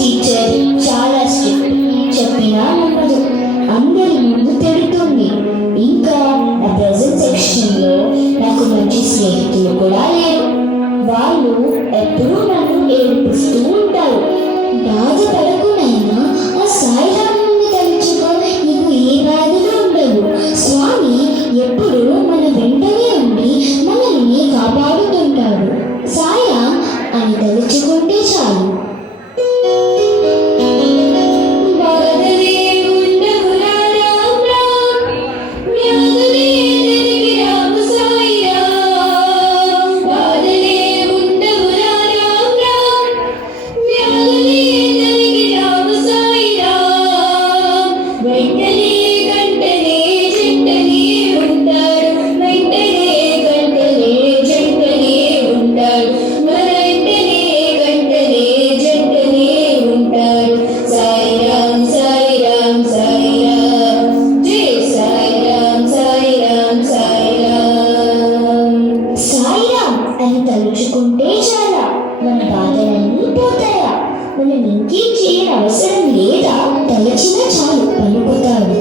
Teacher చాలా strict, చెప్పినా నమ్మదు, అందరి ముందు తిడుతుంది. ఇంకా నా ప్రెజెంట్ సెక్షన్లో నాకు మంచి స్నేహితులు కూడా లేరు. వాళ్ళు ఎప్పుడూ నన్ను ఏడిపిస్తూ ఉంటారు. బాధపడకు నాయనా, ఆ సాయిరాముని తలుచుకో, నీకు ఏ బాధలు ఉండవు. స్వామి ఎప్పుడు మన వెంటనే ఉండి మనల్ని కాపాడుతుంటాడు. సాయిరాం అని తలుచుకుంటే చాలు. అని తలుచుకుంటే చాలా, మన బాధలన్నీ పోతాయా? మనం ఇంకేం చేయని అవసరం లేదా? తలచినా చాలు పలుకుతాడు.